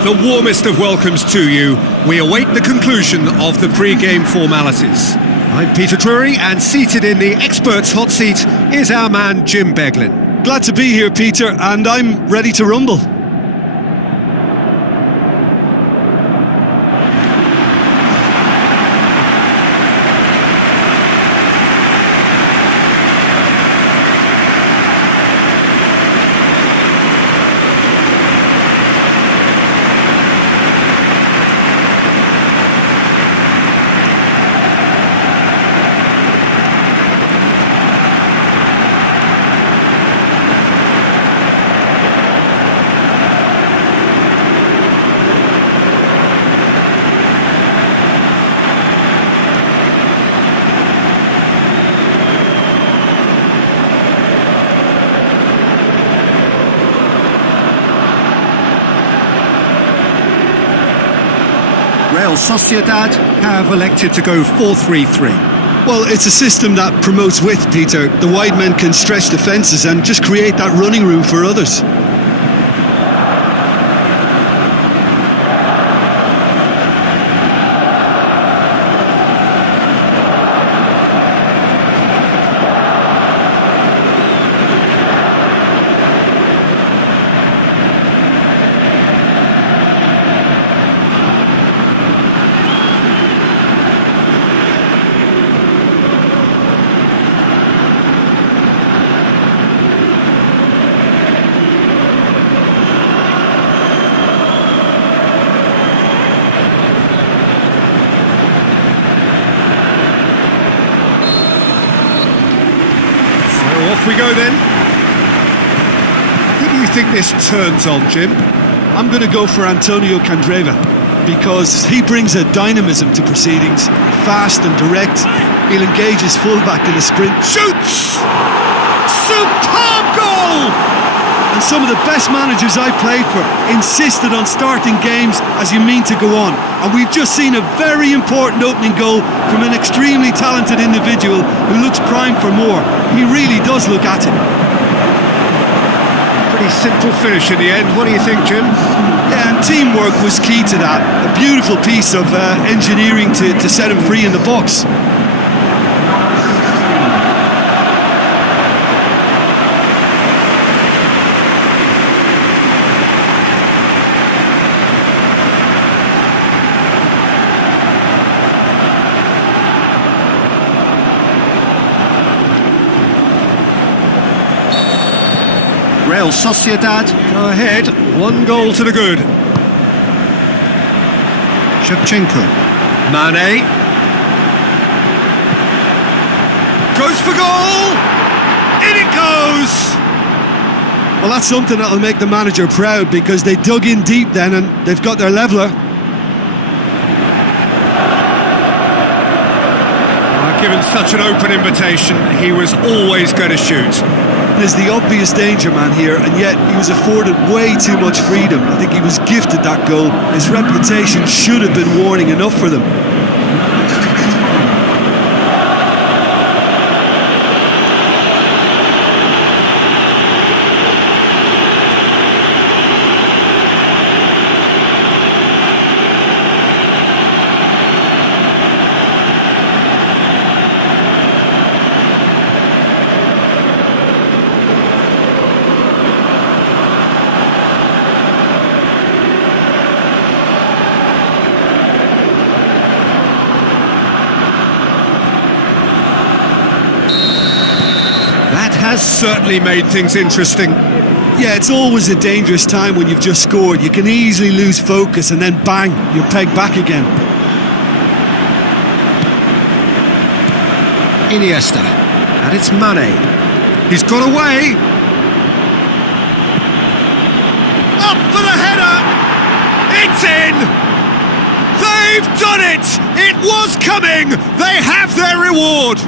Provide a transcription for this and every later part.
The warmest of welcomes to you. We await the conclusion of the pre-game formalities. I'm Peter Drury, and seated in the experts' hot seat is our man Jim Beglin. Glad to be here, Peter, and I'm ready to rumble. Real Sociedad have elected to go 4-3-3. Well, it's a system that promotes width, Peter. The wide men can stretch defences and just create that running room for others. Off we go then. Who do you think this turns on, Jim? I'm going to go for Antonio Candreva because he brings a dynamism to proceedings, fast and direct. He'll engage his fullback in a sprint. Shoots! Superb goal! And some of the best managers I played for insisted on starting games as you mean to go on. And we've just seen a very important opening goal from an extremely talented individual who looks primed for more. He really does look at it. Pretty simple finish in the end. What do you think, Jim? Yeah, and teamwork was key to that. A beautiful piece of engineering to set him free in the box. Real Sociedad go ahead, 1 goal to the good. Shevchenko, Mane, goes for goal, in it goes! Well, that's something that'll make the manager proud because they dug in deep then and they've got their leveller. Given such an open invitation, he was always going to shoot. There's the obvious danger man here, and yet he was afforded way too much freedom. I think he was gifted that goal. His reputation should have been warning enough for them. Has certainly made things interesting. Yeah, it's always a dangerous time when you've just scored. You can easily lose focus and then bang, you're pegged back again. Iniesta, and it's Mane. He's got away. Up for the header. It's in. They've done it. It was coming. They have their reward.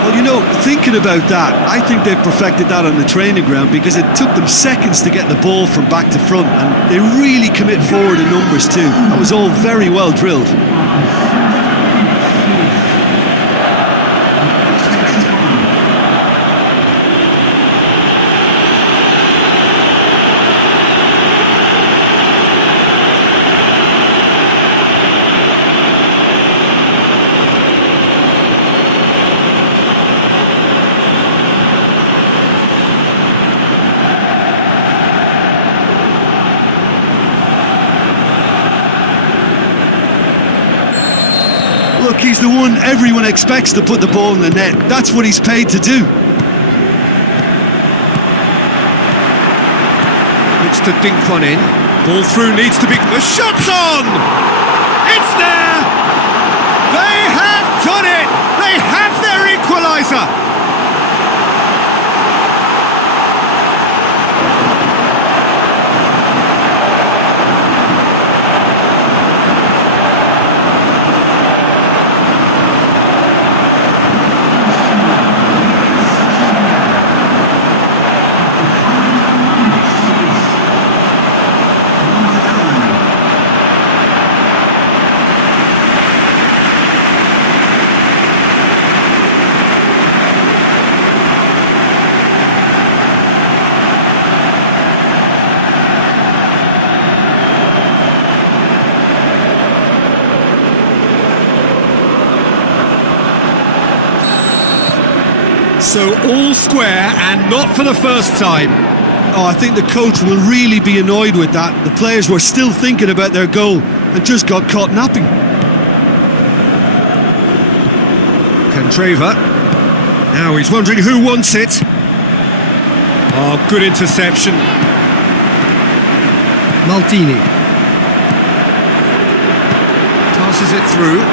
Well, you know, thinking about that, I think they've perfected that on the training ground because it took them seconds to get the ball from back to front, and they really commit forward in numbers too. That was all very well drilled. He's the one everyone expects to put the ball in the net. That's what he's paid to do. Looks to dink one in. Ball through needs to be... The shot's on! It's there! They have done it! They have their equaliser! So all square, and not for the first time. Oh, I think the coach will really be annoyed with that. The players were still thinking about their goal and just got caught napping. Candreva. Now he's wondering who wants it. Oh, good interception. Maldini. Passes it through.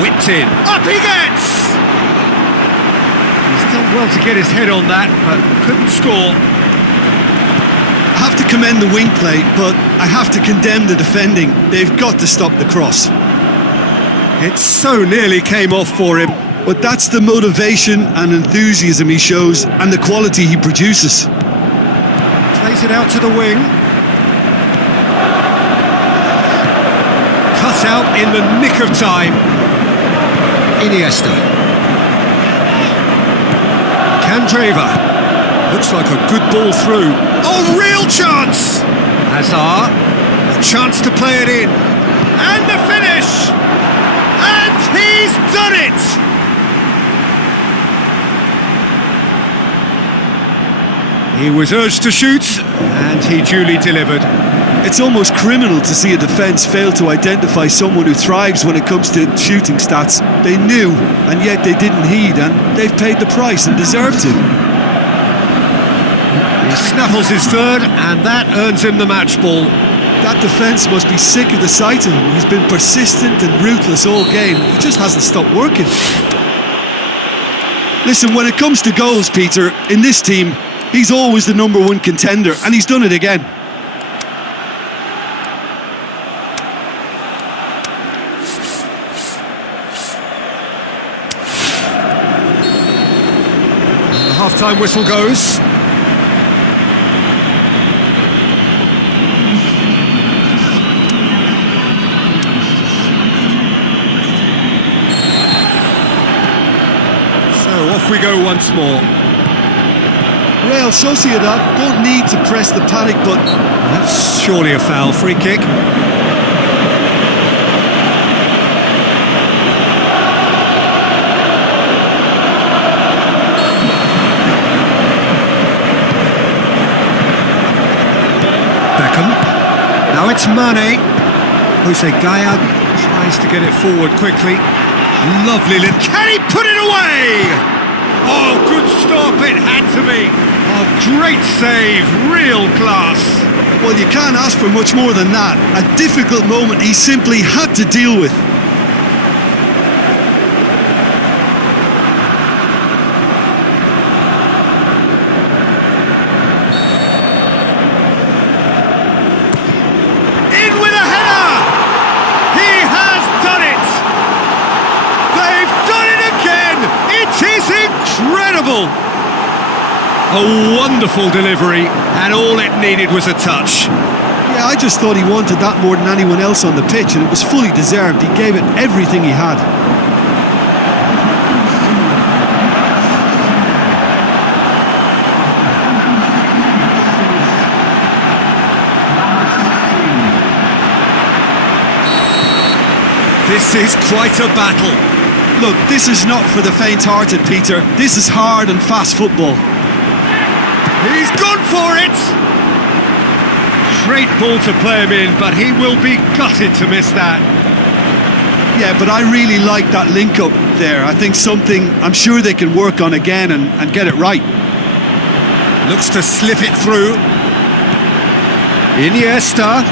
Whipped in. Up he gets! He's done well to get his head on that, but couldn't score. I have to commend the wing play, but I have to condemn the defending. They've got to stop the cross. It so nearly came off for him. But that's the motivation and enthusiasm he shows, and the quality he produces. Plays it out to the wing. Cut out in the nick of time. Iniesta. Candreva. Looks like a good ball through. Oh, real chance! Hazard. A chance to play it in. And the finish! And he's done it! He was urged to shoot, and he duly delivered. It's almost criminal to see a defence fail to identify someone who thrives when it comes to shooting stats. They knew, and yet they didn't heed, and they've paid the price and deserve to. He snaffles his third, and that earns him the match ball. That defence must be sick of the sight of him. He's been persistent and ruthless all game. He just hasn't stopped working. Listen, when it comes to goals, Peter, in this team, he's always the number one contender, and he's done it again. Half-time whistle goes. So off we go once more. Real Sociedad don't need to press the panic button. That's surely a foul. Free kick. Now it's Mane. Jose Gaya tries to get it forward quickly. Lovely little... Can he put it away? Oh, good stop, it had to be. Oh, great save, real class. Well, you can't ask for much more than that. A difficult moment he simply had to deal with. A wonderful delivery, and all it needed was a touch. Yeah, I just thought he wanted that more than anyone else on the pitch, and it was fully deserved. He gave it everything he had. This is quite a battle. Look, this is not for the faint-hearted, Peter. This is hard and fast football. He's gone for it! Great ball to play him in, but he will be gutted to miss that. Yeah, but I really like that link-up there. I think something I'm sure they can work on again and get it right. Looks to slip it through. Iniesta.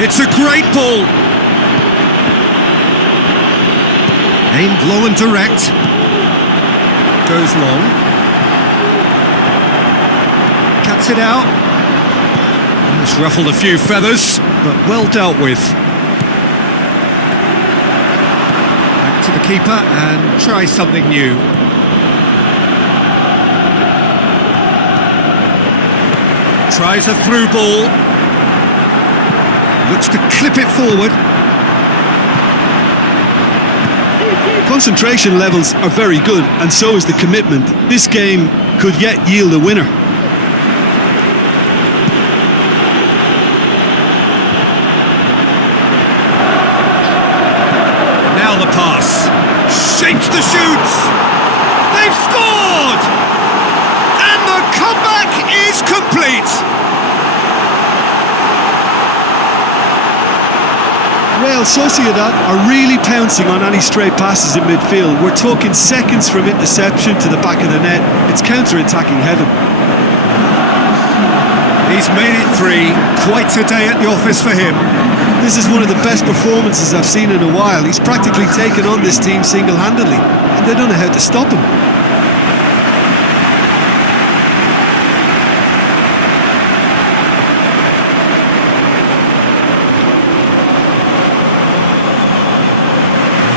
It's a great ball. Aimed low and direct. Goes long. Cuts it out. It's ruffled a few feathers, but well dealt with. Back to the keeper and try something new. Tries a through ball. Looks to clip it forward. Concentration levels are very good, and so is the commitment. This game could yet yield a winner. Now the pass. Shapes the shoots. They've scored! And the comeback is complete. Real Sociedad are really pouncing on any stray passes in midfield. We're talking seconds from interception to the back of the net. It's counter-attacking heaven. He's made it 3. Quite a day at the office for him. This is one of the best performances I've seen in a while. He's practically taken on this team single-handedly, and they don't know how to stop him.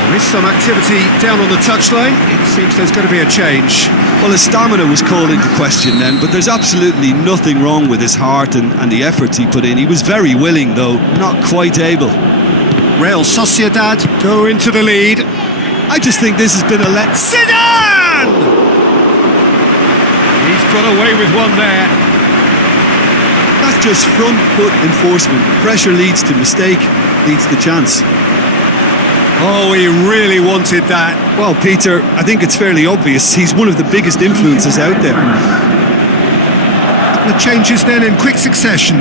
There is some activity down on the touchline. It seems there's going to be a change. Well, his stamina was called into question then, but there's absolutely nothing wrong with his heart and the efforts he put in. He was very willing, though, not quite able. Real Sociedad go into the lead. I just think this has been a Zidane! He's got away with one there. That's just front foot enforcement. Pressure leads to mistake, leads to chance. Oh, he really wanted that. Well, Peter, I think it's fairly obvious he's one of the biggest influences out there. The changes then in quick succession.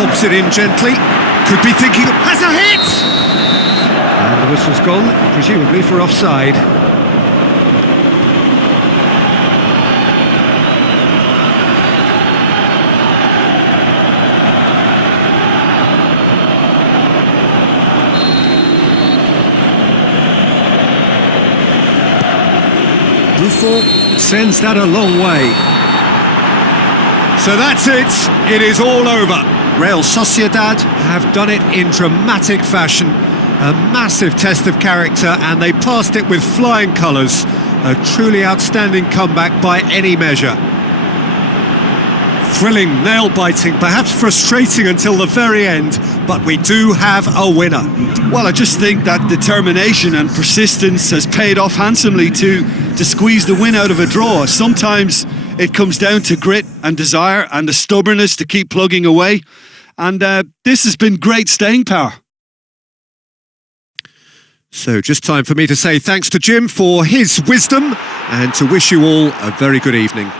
Lobs it in gently. Could be thinking, has a hit! And the whistle's gone, presumably for offside. Buffon sends that a long way. So that's it. It is all over. Real Sociedad have done it in dramatic fashion. A massive test of character, and they passed it with flying colours. A truly outstanding comeback by any measure. Thrilling, nail-biting, perhaps frustrating until the very end, but we do have a winner. Well, I just think that determination and persistence has paid off handsomely to squeeze the win out of a draw. Sometimes it comes down to grit and desire and the stubbornness to keep plugging away. And this has been great staying power. So just time for me to say thanks to Jim for his wisdom and to wish you all a very good evening.